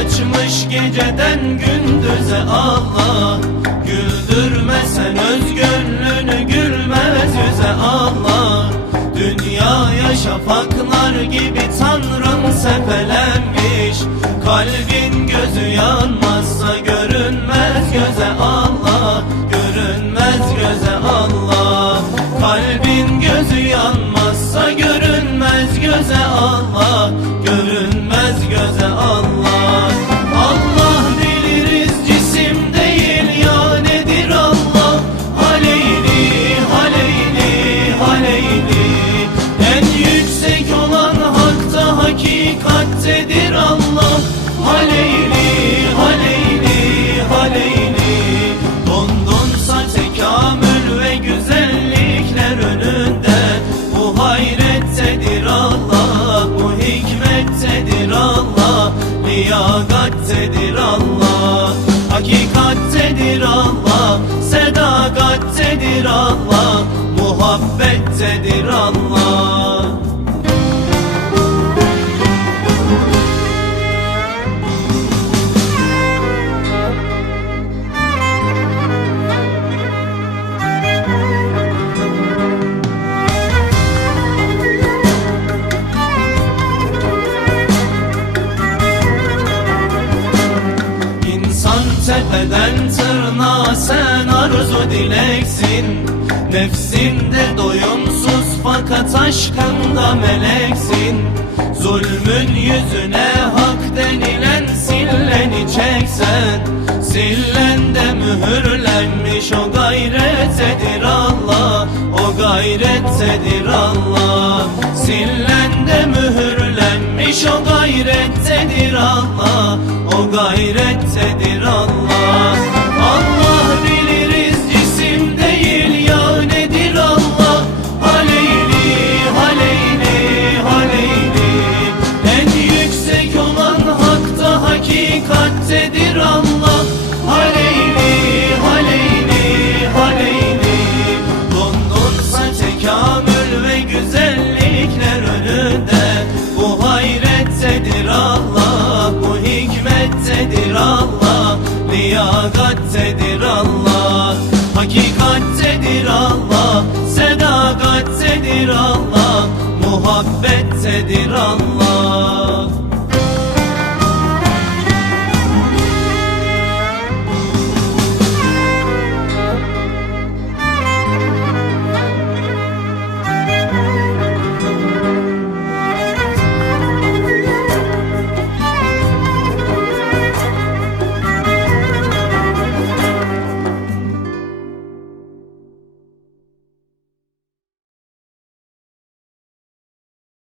açmış geceden gündüze Allah. Güldürmesen öz gönlünü gülmez yüze Allah. Dünyaya şafaklar gibi Tanrım sepelenmiş. Kalbin gözü yanmazsa görünmez göze Allah. Görünmez göze Allah. Kalbin hakikattedir Allah. Haleyli, haleyli, haleyli Dondunsa tekamül ve güzellikler önünde. Bu hayrettedir Allah, bu hikmettedir Allah. Liyagattedir Allah, hakikattedir Allah. Sedakattedir Allah, muhabbettedir Allah tepeden tırnağa sen arzu dileksin. Nefsinde doyumsuz fakat aşkında meleksin. Zulmün yüzüne hak denilen silleni çeksen. Sillende mühürlenmiş o gayretedir Allah. O gayretedir Allah. Sillende mühürlenmiş o gayrettedir Allah. O gayrettedir Liyagattedir Allah, hakikattedir Allah Sedakattedir Allah, muhabbettedir Allah